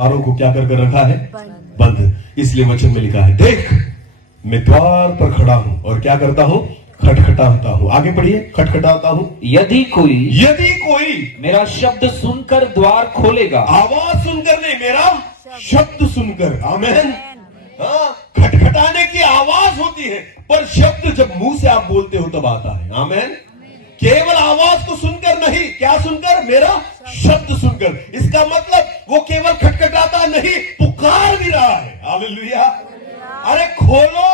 द्वारों को क्या कर रखा है? बंद। इसलिए वचन में लिखा है, देख मैं द्वार पर खड़ा हूं और क्या करता हूं? खटखटाता हूं। आगे पढ़िए, खटखटाता हूं। यदि कोई मेरा शब्द सुनकर द्वार खोलेगा। आवाज सुनकर नहीं, मेरा शब्द सुनकर। आमेन। हाँ, खटखटाने की आवाज होती है, पर शब्द जब मुंह से आप बोलते हो तब आता है। आमेन। केवल आवाज को सुनकर नहीं, क्या सुनकर? मेरा शब्द सुनकर। इसका मतलब वो केवल खटखटाता नहीं, पुकार भी रहा है। हालेलुया। अरे खोलो,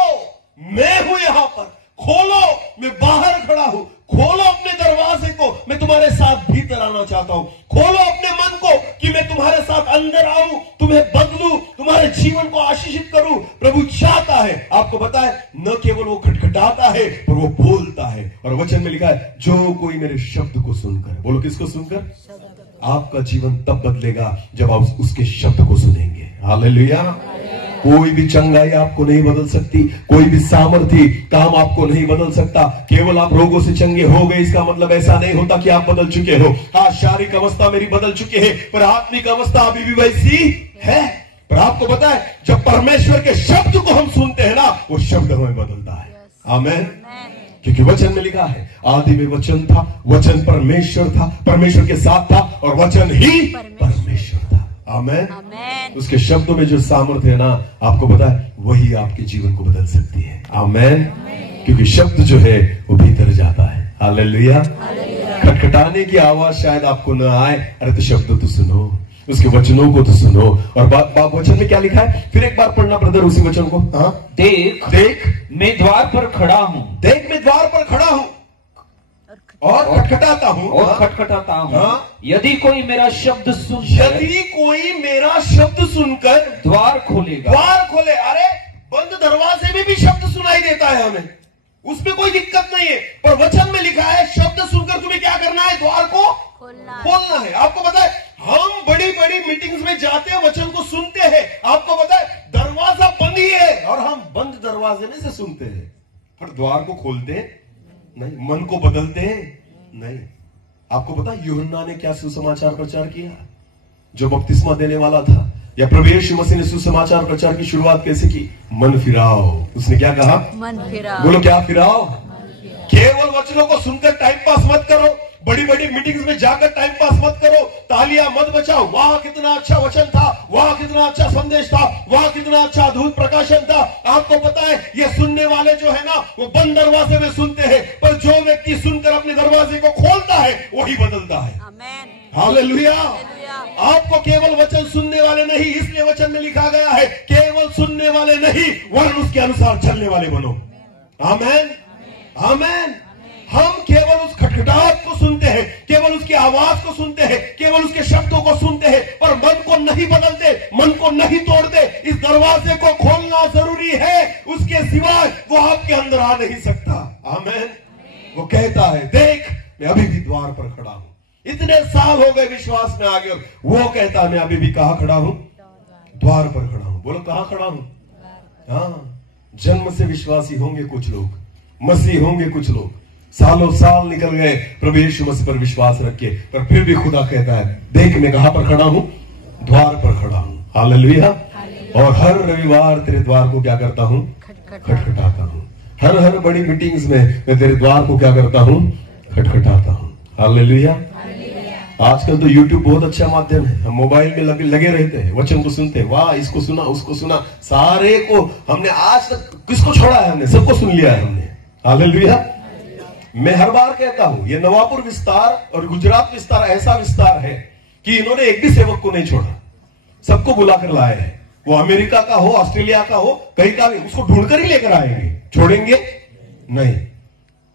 मैं हूं यहां पर, खोलो, मैं बाहर खड़ा हूं, खोलो अपने दरवाजे को, मैं तुम्हारे साथ भीतर आना चाहता हूं। खोलो अपने मन को कि मैं तुम्हारे साथ अंदर आऊं, तुम्हें बदलूं, तुम्हारे जीवन को आशीषित करूं। प्रभु चाहता है, आपको पता है, न केवल वो खटखटाता है पर वो बोलता है। और वचन में लिखा है, जो कोई मेरे शब्द को सुनकर, बोलो किसको सुनकर? आपका जीवन तब बदलेगा जब आप उसके शब्द को सुनेंगे। हालेलुया। कोई भी चंगाई आपको नहीं बदल सकती, कोई भी सामर्थ्य काम आपको नहीं बदल सकता। केवल आप रोगों से चंगे हो गए, इसका मतलब ऐसा नहीं होता कि आप बदल चुके हो। हाँ, शारीरिक अवस्था मेरी बदल चुकी है, पर आत्मिक अवस्था अभी भी वैसी है। पर आपको पता है, जब परमेश्वर के शब्द को हम सुनते हैं ना, वो शब्द हमें बदलता है। आमेन। क्योंकि वचन में लिखा है, आदि में वचन था, वचन परमेश्वर था, परमेश्वर के साथ था और वचन ही परमेश्वर था। आमेन। उसके शब्दों में जो सामर्थ्य है ना, आपको पता है, वही आपके जीवन को बदल सकती है। आमेन। क्योंकि शब्द जो है वो भीतर जाता है। हालेलुया। खटखटाने की आवाज शायद आपको न आए, अरे तो शब्द तो सुनो, उसके वचनों को तो सुनो। और वचन में क्या लिखा है? फिर एक बार पढ़ना ब्रदर उसी वचन को। हाँ, देख मैं द्वार पर खड़ा हूं। देख मैं द्वार पर खड़ा हूं और खटखटाता हूं। हाँ? यदि कोई मेरा शब्द सुनकर द्वार खोले। अरे बंद दरवाजे में भी शब्द सुनाई देता है हमें, उसमें कोई दिक्कत नहीं है। पर वचन में लिखा है, शब्द सुनकर तुम्हें क्या करना है? द्वार को खोलना है। आपको पता है, हम बड़ी बड़ी मीटिंग्स में जाते हैं, वचन को सुनते हैं, आपको पता है दरवाजा बंद ही है और हम बंद दरवाजे में से सुनते हैं, पर द्वार को खोलते नहीं, मन को बदलते हैं नहीं। आपको पता यूहन्ना ने क्या सुसमाचार प्रचार किया? जो बपतिस्मा देने वाला था, या प्रभु यीशु मसीह ने सुसमाचार प्रचार की शुरुआत कैसे की? मन फिराओ। उसने क्या कहा? मन फिराओ। बोलो क्या फिराओ? केवल वचनों को सुनकर टाइम पास मत करो, बड़ी बड़ी मीटिंग्स में जाकर टाइम पास मत करो, तालियां मत बजाओ, वाह कितना अच्छा वचन था, वाह कितना अच्छा संदेश था, वाह कितना अच्छा अद्भुत प्रकाशन था। आपको पता है, ये सुनने वाले जो है ना, वो बंद दरवाजे में सुनते हैं, पर जो व्यक्ति सुनकर अपने दरवाजे को खोलता है वही बदलता है। हालेलुया। आपको केवल वचन सुनने वाले नहीं, इसलिए वचन में लिखा गया है, केवल सुनने वाले नहीं वरन उसके अनुसार चलने वाले बनो। आमेन। आमेन। हम केवल उस खटखटाहट को सुनते हैं, केवल उसकी आवाज को सुनते हैं, केवल उसके शब्दों को सुनते हैं, पर मन को नहीं बदलते, मन को नहीं तोड़ते। इस दरवाजे को खोलना जरूरी है, उसके सिवाय वो आपके अंदर आ नहीं सकता। आमेन। वो कहता है, देख मैं अभी भी द्वार पर खड़ा हूं। इतने साल हो गए विश्वास में आगे, और वो कहता है मैं अभी भी कहां खड़ा हूं? द्वार पर खड़ा हूं। बोलो कहां खड़ा हूं? हाँ, जन्म से विश्वासी होंगे कुछ लोग, मसीह होंगे कुछ लोग, सालों साल निकल गए प्रभु यीशु मसीह पर विश्वास रख के, पर फिर भी खुदा कहता है, देख मैं कहां पर खड़ा हूं? द्वार पर खड़ा हूं। हालेलुया। और हर रविवार तेरे द्वार को क्या करता हूं? खटखटाता हूं। हर बड़ी मीटिंग्स में मैं तेरे द्वार को क्या करता हूं? खटखटाता हूं। हालेलुया। आजकल तो YouTube बहुत अच्छा माध्यम है, हम मोबाइल में लगे रहते हैं, वचन को सुनते हैं, वाह इसको सुना उसको सुना, सारे को हमने आज तक किसको छोड़ा है? हमने सबको सुन लिया है हमने। हालेलुया। मैं हर बार कहता हूं, ये नवापुर विस्तार और गुजरात विस्तार ऐसा विस्तार है कि इन्होंने एक भी सेवक को नहीं छोड़ा, सबको बुलाकर लाए हैं। वो अमेरिका का हो, ऑस्ट्रेलिया का हो, कहीं का भी, उसको ढूंढकर ही लेकर आएंगे, छोड़ेंगे नहीं।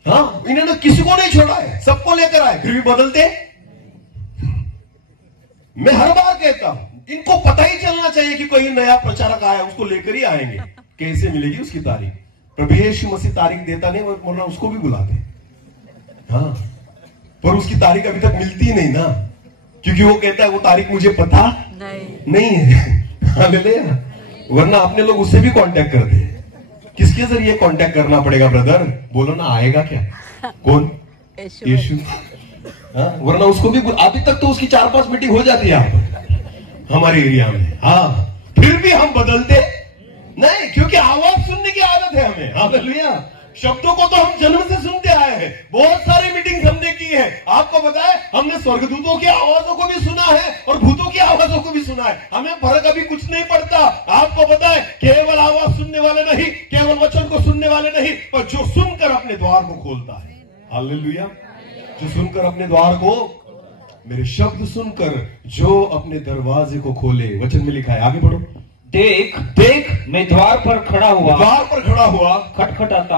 हाँ, इन्होंने किसी को नहीं छोड़ा है, सबको लेकर आए, फिर भी बदलते। मैं हर बार कहता हूं, इनको पता ही चलना चाहिए कि कोई नया प्रचारक आया, उसको लेकर ही आएंगे। कैसे मिलेगी उसकी तारीख? प्रभु यीशु मसीह तारीख देता नहीं, वरना उसको भी बुलाते। हाँ, पर उसकी तारीख अभी तक मिलती ही नहीं ना, क्योंकि वो कहता है वो तारीख मुझे पता नहीं है। हालेलुया। वरना अपने लोग उससे भी कांटेक्ट करते हैं। किसके जरिए कांटेक्ट करना पड़ेगा ब्रदर? बोलो ना, आएगा क्या? कौन? यीशु। वरना उसको भी, अभी तक तो उसकी 4-5 मीटिंग हो जाती है यहाँ पर। हमारे एरिया में। हाँ, फिर भी हम बदलते नहीं, क्योंकि आवाज सुनने की आदत है हमें। हालेलुया। शब्दों को तो हम जन्म से सुनते आए हैं। बहुत सारी मीटिंग हमने की है। आपको पता है, हमने स्वर्गदूतों की आवाजों को भी सुना है और भूतों की आवाजों को भी सुना है। हमें फर्क अभी कुछ नहीं पड़ता। आपको पता है, केवल आवाज सुनने वाले नहीं, केवल वचन को सुनने वाले नहीं, पर जो सुनकर अपने द्वार को खोलता है। हालेलुया। जो सुनकर अपने द्वार को, मेरे शब्द सुनकर जो अपने दरवाजे को खोले, वचन में लिखा है, आगे बढ़ो। देख देख, मैं द्वार पर खड़ा हुआ, द्वार पर खड़ा हुआ, खटखटाता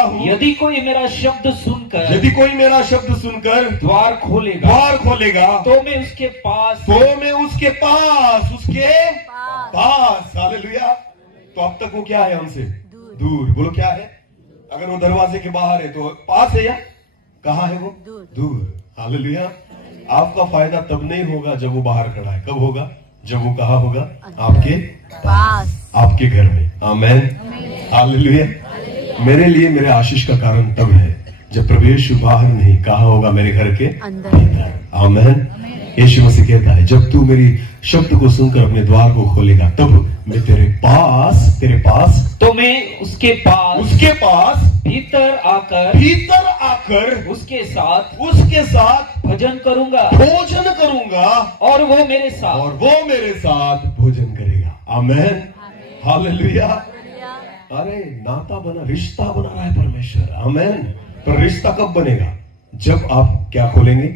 हूँ। यदि कोई मेरा शब्द सुनकर, द्वार खोलेगा, तो मैं उसके पास, उसके पास। हालेलुया। तो अब तक वो क्या है हमसे? दूर। बोलो क्या है? अगर वो दरवाजे के बाहर है तो पास है, या कहाँ है वो? दूर। हालेलुया। आपका फायदा तब नहीं होगा जब वो बाहर खड़ा है। कब होगा? जब वो कहाँ होगा? आपके पास, आपके घर में। आमेन। हालेलुया। मेरे लिए मेरे आशीष का कारण तब है जब प्रवेश बाहर नहीं, कहाँ होगा? मेरे घर के अंदर। आमेन। यीशु मसीह कहता है, जब तू मेरी शब्द को सुनकर अपने द्वार को खोलेगा, तब मैं तेरे पास, तो मैं उसके पास भीतर आकर उसके साथ भोजन करूंगा, और वो मेरे साथ भोजन करेगा। आमेन। हालेलुया। अरे नाता बना, रिश्ता बना रहा है परमेश्वर। आमेन। पर रिश्ता कब बनेगा? जब आप क्या खोलेंगे?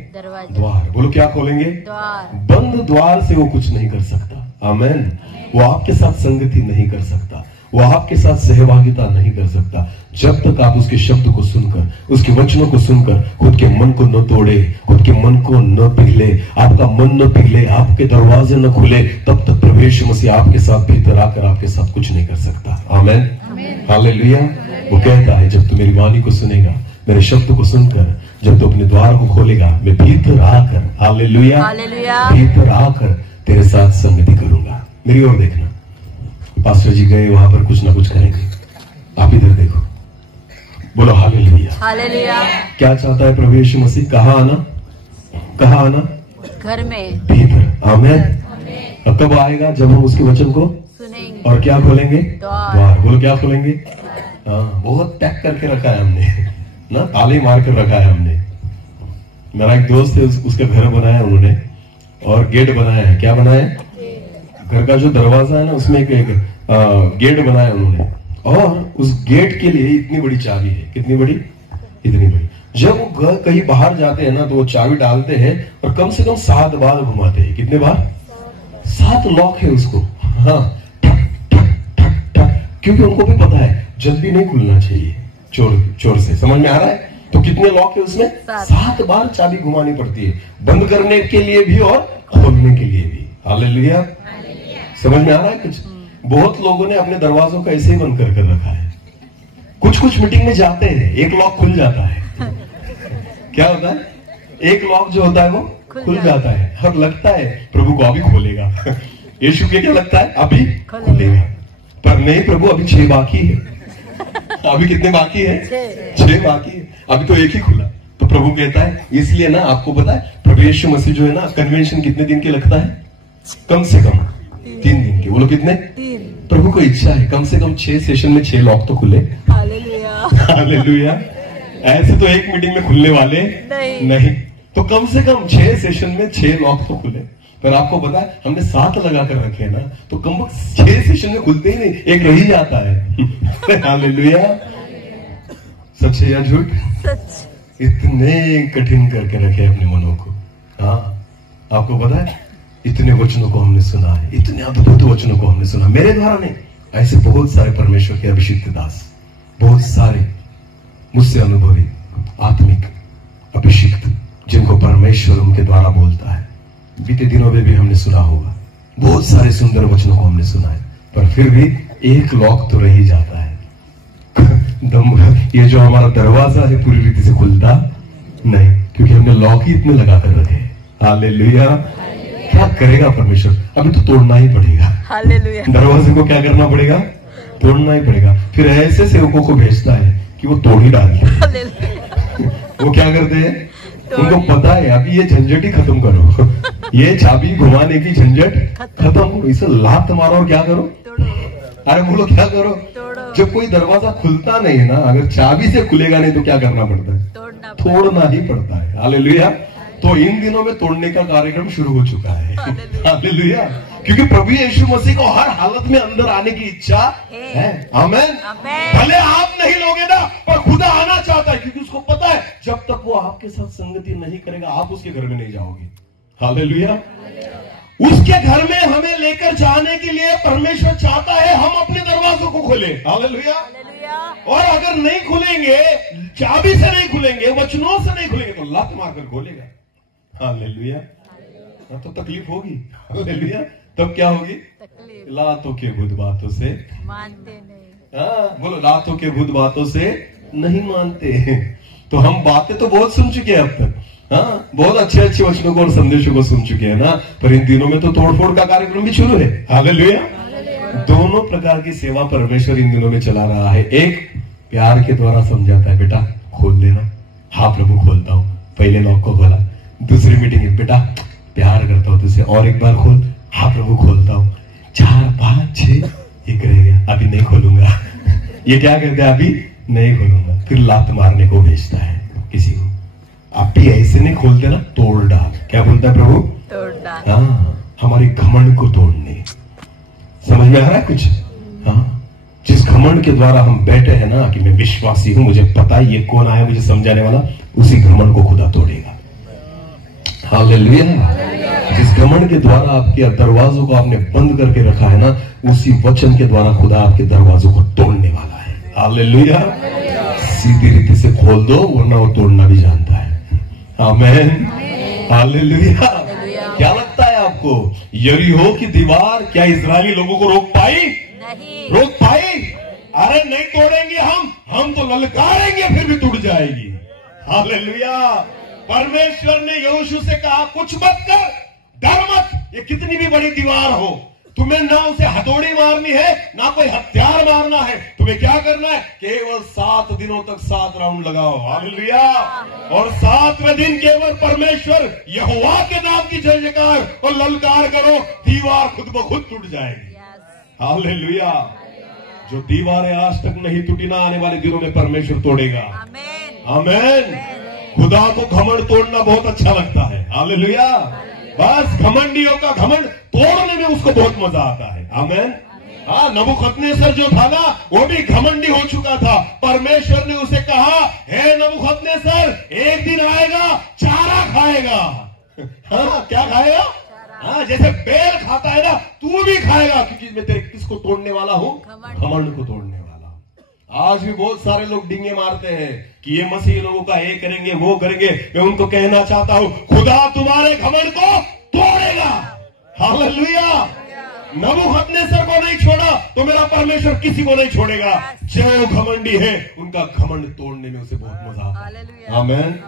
द्वार। बोलो क्या खोलेंगे? द्वार। बंद द्वार से वो कुछ नहीं कर सकता। आमेन। वो आपके साथ संगति नहीं कर सकता, वो आपके साथ सहभागिता नहीं कर सकता, जब तक आप उसके शब्द को सुनकर, उसके वचनों को सुनकर खुद के मन को न तोड़े, खुद के मन को न पिघले, आपका मन न पिघले, आपके दरवाजे न खुले, तब तक प्रवेश मसीह आपके साथ भीतर आकर आपके साथ कुछ नहीं कर सकता। आमेन। हालेलुया। वो कहता है, जब तू मेरी वाणी को सुनेगा, मेरे शब्द को सुनकर जब तू अपने द्वार को खोलेगा, मैं भीतर आकर, हालेलुया, भीतर आकर तेरे साथ संगति करूंगा। मेरी ओर देखना। पास्टर जी गए वहां पर कुछ ना कुछ करेंगे, आप इधर देखो। बोलो हालेलुया। हालेलुया। क्या चाहता है प्रभु यीशु मसीह? कहाँ आना? घर में, भीतर। आमेन। अब कब आएगा? जब हम उसके वचन को सुनेंगे और क्या खोलेंगे? द्वार। बोलो क्या खोलेंगे? हाँ, बहुत पैक करके रखा है हमने ना, ताले मार कर रखा है हमने। मेरा एक दोस्त है, उसका घर बनाया उन्होंने और गेट बनाया है। क्या बनाया है? घर का जो दरवाजा है ना, उसमें एक गेट बनाया उन्होंने, और उस गेट के लिए इतनी बड़ी चाबी है। कितनी बड़ी? इतनी बड़ी। जब वो कहीं बाहर जाते हैं ना, तो वो चाबी डालते हैं और कम से कम 7 बार घुमाते हैं। कितने बार? 7 लॉक है उसको। हाँ, ठक ठक ठक ठक, क्योंकि उनको भी पता है जल्दी नहीं खुलना चाहिए चोर से। समझ में आ रहा है? तो कितने लॉक है उसमें? 7 बार चाबी घुमानी पड़ती है, बंद करने के लिए भी और खोलने के लिए भी। हालेलुया। समझ में आ रहा है कुछ? बहुत लोगों ने अपने दरवाजों का ऐसे ही बंद कर रखा है। कुछ मीटिंग में जाते हैं, एक लॉक खुल जाता है। क्या होता है? एक लॉक जो होता है वो खुल जाता है, और लगता है प्रभु को अभी खोलेगा। यीशु के क्या लगता है? अभी खोलेगा, पर नहीं प्रभु, अभी 6 बाकी है। अभी कितने बाकी है? 6 बाकी है, अभी तो एक ही खुला। तो प्रभु कहता है, इसलिए ना, आपको पता है प्रभु यीशु मसीह जो है ना, कन्वेंशन कितने दिन के लगता है? कम से कम 3 दिन के। बोलो कितने? 3। प्रभु को इच्छा है कम से कम 6 सेशन में 6 लॉक तो खुले। हालेलुया। ऐसे तो एक मीटिंग में खुलने वाले नहीं। तो कम से कम 6 सेशन में 6 लॉक तो खुले। पर आपको पता है, हमने 7 लगा कर रखे हैं ना, तो कम 6 सेशन में खुलते ही नहीं, एक रह ही जाता है। हालेलुया। सच है या झूठ? सच। इतने कठिन करके रखे अपने मनों को। हाँ, आपको पता है, इतने वचनों को हमने सुना है, इतने अद्भुत वचनों को हमने सुना, मेरे द्वारा नहीं, ऐसे बहुत सारे परमेश्वर के अभिषिक्त दास, बहुत सारे मुझसे अनुभवी आत्मिक अभिषिक्त, जिनको परमेश्वर उनके द्वारा बोलता है। बीते दिनों में भी हमने सुना होगा, बहुत सारे सुंदर वचनों को हमने सुना है, पर फिर भी एक लॉक तो रह ही जाता है। ये जो हमारा दरवाजा है पूरी रीति से खुलता नहीं, क्योंकि हमने लॉक ही इतने लगा कर रखे हैं। हालेलुया। क्या करेगा परमेश्वर? अभी तो तोड़ना ही पड़ेगा। हालेलुया। दरवाजे को क्या करना पड़ेगा? तोड़ना ही पड़ेगा। फिर ऐसे सेवकों को भेजता है कि वो तोड़ ही डाले। वो क्या करते हैं? उनको पता है अभी ये झंझट ही खत्म करो। ये चाबी घुमाने की झंझट खत्म करो, इसे लात मारो और क्या करो, अरे बोलो क्या करो। जब कोई दरवाजा खुलता नहीं है ना, अगर चाबी से खुलेगा नहीं तो क्या करना पड़ता है, तोड़ना ही पड़ता है। हालेलुया। तो इन दिनों में तोड़ने का कार्यक्रम शुरू हो चुका है। हालेलुया। क्योंकि प्रभु यीशु मसीह को हर हालत में अंदर आने की इच्छा है। आमेन। भले आप नहीं लोगे ना, पर खुदा आना चाहता है, क्योंकि उसको पता है जब तक वो आपके साथ संगति नहीं करेगा आप उसके घर में नहीं जाओगे। हालेलुया। उसके घर में हमें लेकर जाने के लिए परमेश्वर चाहता है हम अपने दरवाजों को खोले। हालेलुया। और अगर नहीं खुलेंगे, चाबी से नहीं खुलेंगे, वचनों से नहीं खुलेंगे, तो लात मारकर खोलेगा। हालेलुया। तो तकलीफ होगी। हालेलुया। तब क्या होगी, लातों के बुत बातों से मानते नहीं। हाँ बोलो, लातों के बुत बातों से नहीं मानते। तो हम बातें तो बहुत सुन चुके हैं अब तक, हाँ बहुत अच्छे अच्छे वचनों को और संदेशों को सुन चुके हैं ना, पर इन दिनों में तो तोड़फोड़ का कार्यक्रम भी शुरू है। हालेलुया। दोनों प्रकार की सेवा परमेश्वर इन दिनों में चला रहा है। एक प्यार के द्वारा समझाता है, बेटा खोल देना। हाँ प्रभु खोलता हूं। पहले लॉक को खोला। दूसरी मीटिंग है, बेटा प्यार करता हूं तुझसे, और एक बार खोल। हाँ प्रभु खोलता हूं। 4 5 6 एक रह गया, अभी नहीं खोलूंगा। ये क्या कहते हैं, अभी नहीं खोलूंगा। फिर लात मारने को भेजता है किसी को। आप भी ऐसे नहीं खोलते ना, तोड़ डाल। क्या बोलता है प्रभु, तोड़ डाल। हाँ, हमारी घमंड को तोड़ने। समझ में आ रहा है कुछ। हाँ, जिस घमंड के द्वारा हम बैठे हैं ना कि मैं विश्वासी हूं, मुझे पता है ये कौन आया मुझे समझाने वाला, उसी घमंड को खुदा तोड़ेगा। हालेलुया। जिस घमंड के द्वारा आपके दरवाजों को आपने बंद करके रखा है ना, उसी वचन के द्वारा खुदा आपके दरवाजों को तोड़ने वाला है। हालेलुया। सीधी रीति से खोल दो, वरना वो तोड़ना भी जानता है। आमेन। हालेलुया। क्या लगता है आपको, यरीहो की दीवार क्या इजरायली लोगों को रोक पाई? नहीं रोक पाई। अरे नहीं तोड़ेंगे हम तो ललकारेंगे फिर भी टूट जाएगी। हालेलुया। परमेश्वर ने यहोशू से कहा कुछ मत कर, डर मत। ये कितनी भी बड़ी दीवार हो, तुम्हें ना उसे हथौड़ी मारनी है, ना कोई हथियार मारना है। तुम्हें क्या करना है, केवल 7 दिनों तक 7 राउंड लगाओ। हालेलुया। और 7वें दिन केवल परमेश्वर यहोवा के नाम की जय जयकार और ललकार करो, दीवार खुद ब खुद टूट जाएगी। हालेलुया। जो दीवारें आज तक नहीं टूटी ना, आने वाले दिनों में परमेश्वर तोड़ेगा। आमेन। खुदा को घमंड तोड़ना बहुत अच्छा लगता है। हालेलुया। बस घमंडियों का घमंड तोड़ने में उसको बहुत मजा आता है। आमेन। हाँ, नबूखदनेस्सर जो था ना, वो भी घमंडी हो चुका था। परमेश्वर ने उसे कहा, हे नबूखदनेस्सर, एक दिन आएगा चारा खाएगा। हाँ, क्या खाएगा? हाँ, जैसे बेल खाता है ना, तू भी खाएगा, क्योंकि मैं तेरे किसको तोड़ने वाला हूं, घमंड को तोड़ने वाला। आज भी बहुत सारे लोग डिंगे मारते हैं कि ये मसीह लोगों का ये करेंगे वो करेंगे। मैं उनको कहना चाहता हूं, खुदा तुम्हारे घमंड को तोड़ेगा। हालेलुया। नबूखदनेस्सर को नहीं छोड़ा तो मेरा परमेश्वर किसी को नहीं छोड़ेगा। जो घमंडी है उनका घमंड तोड़ने में उसे बहुत मजा आता है। आमेन।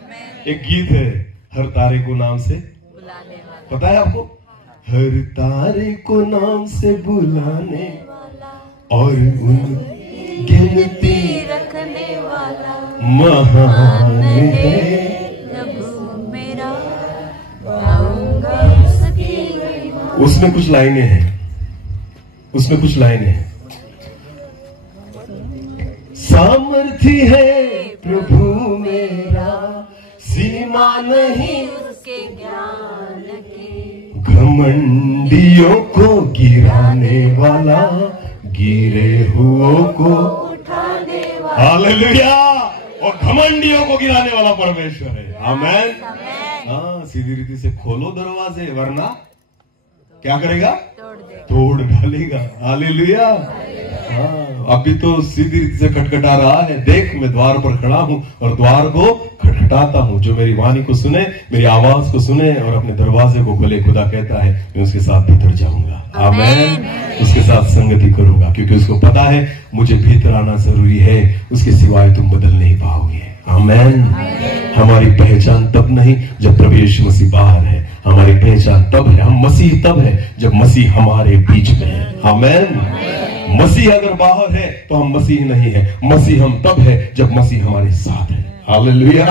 एक गीत है, हर तारे को नाम से बुलाने वाला। पता है आपको, हर तारे को नाम से बुलाने और उन गिनती रखने वाला महान है प्रभु मेरा। उसमें कुछ लाइनें हैं, उसमें कुछ लाइनें हैं। सामर्थी है प्रभु मेरा, सीमा नहीं उसके ज्ञान की। घमंडियों को गिराने वाला, गिरे हुओं को उठाने वाला। हालेलुया। और घमंडियों को गिराने वाला परमेश्वर है। आमेन। हाँ, सीधी रीति से खोलो दरवाजे, वरना क्या करेगा, तोड़ डालेगा। हालेलुया। हाँ, अभी तो सीधी रीति से खटखटा रहा है। देख, मैं द्वार पर खड़ा हूं और द्वार को खटखटाता हूं। जो मेरी वाणी को सुने, मेरी आवाज को सुने और अपने दरवाजे को खोले, खुदा कहता है मैं उसके साथ भीतर जाऊंगा। आमेन। उसके साथ संगति करूंगा, क्योंकि उसको पता है मुझे भीतर आना जरूरी है, उसके सिवाय तुम बदल नहीं पाओगे। आमेन। हमारी पहचान तब नहीं जब प्रभु यीशु मसीह बाहर है, हमारी पहचान तब है, हम मसीह तब है जब मसीह हमारे बीच में है। आमेन। मसीह अगर बाहर है तो हम मसीह नहीं है। मसीह हम तब है जब मसीह हमारे साथ है। हालेलुया।